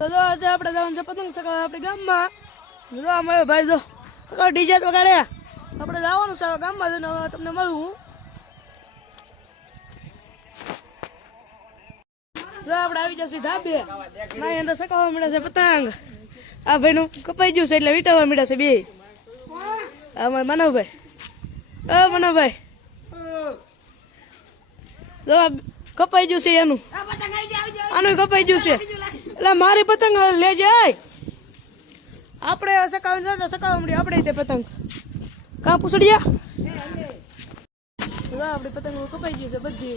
તો જો આજે આપણે જવાનું છે પતંગ ચગાવવા આપણે ગામમાં. જો અમારો ભાઈ જો ડીજે વગાડ્યા. આપણે જવાનું છે ગામમાં જઈને તમને મળું. જો આપણે આવી જશે ધાબે. ના અંદર ચગાવવા મળે છે પતંગ. આ ભાઈનું કપાઈ ગયું છે એટલે વીટાવા મળ્યા છે બે. અમારા મનોભાઈ. મનોભાઈ જો કપાઈ ગયું છે એનું. આનું કપાઈ ગયું છે એટલે મારી પતંગ લે જાય. આપણે સકાવી સકાવવા મળીએ આપણે તે પતંગ કાં પૂછડિયા. આપણી પતંગ કપાઈ ગઈ છે બધી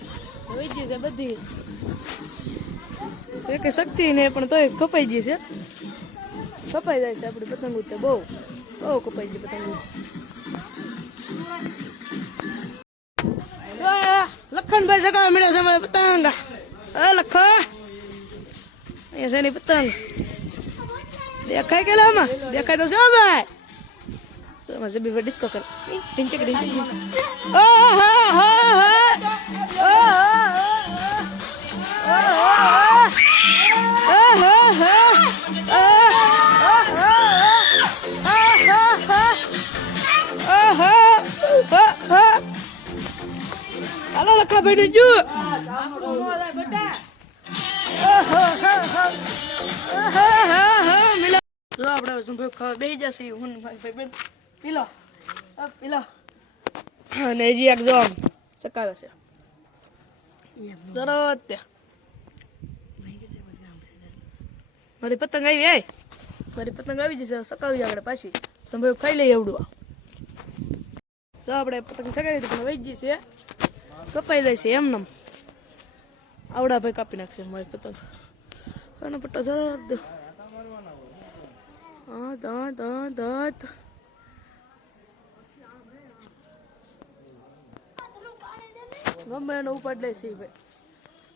વહી ગઈ છે બધી. કઈ શક્તિ નહીં પણ તોય કપાઈ ગઈ છે. કપાઈ જાય છે આપણી પતંગો તો બહુ બહુ કપાઈ ગઈ પતંગો. લખનભાઈ સકાવા મળ્યા છે અમારે પતંગ. લખો અહીંયા છે ની પતંગ દેખાય કે આમાં દેખાય તો છે ભાઈ. જબી ડિસ્કો કર ઢીંચક ઢીંચક. હાલો લખા ભાઈ ને જો આપણે બેસી જશે હું ભાઈ પીલો પીલો. અને હજી એક જો ચકાવે છે તરત. મારી પતંગ આવી મારી પતંગ આવી જશે સકાવી આપણે પાછી સંભાવ ખાઈ લઈએ એવડું. તો આપણે પતંગ સકાવી પણ વહી જશે કપાઈ જાય છે એમને. આવડા ભાઈ કાપી નાખશે મારી પતંગ. અને પટ્ટો જરા દાંત ગમે એનો ઉપાડ લે છે ભાઈ.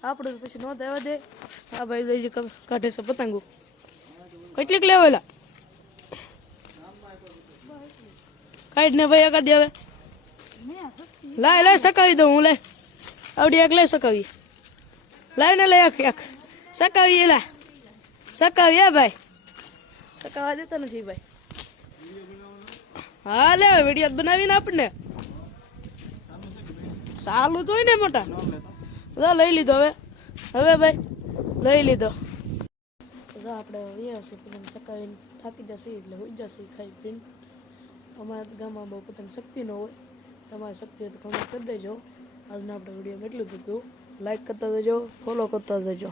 આપણે પછી નો દેવા દે. આ ભાઈ લઈ કાઢે છે પતંગો. કેટલીક લેવેલા કાઢ ને ભાઈ એકાદી હવે લાય સકાવી દઉં હું. લે આવડી એક લઈ સકાવી લાય ને લઈ એક સકાવી લા સકાવી. હે ભાઈ સકાવા દેતો નથી ભાઈ. હા લે વિડીયો બનાવીને આપણને સારું તો હોય ને મોટા. લઈ લીધો હવે ભાઈ લઈ લીધો. આપણે સકાવીને થાકી જશે એટલે હોઈ જશે ખાઈ પીને. અમારા ગામમાં બહુ પતંગ શક્તિ ન હોય. તમારી શક્તિ હોય તો કમેન્ટ કરી દેજો. આજનો આપણે વિડીયો એટલું જ હતું. લાઈક કરતા જજો ફોલો કરતા જજો.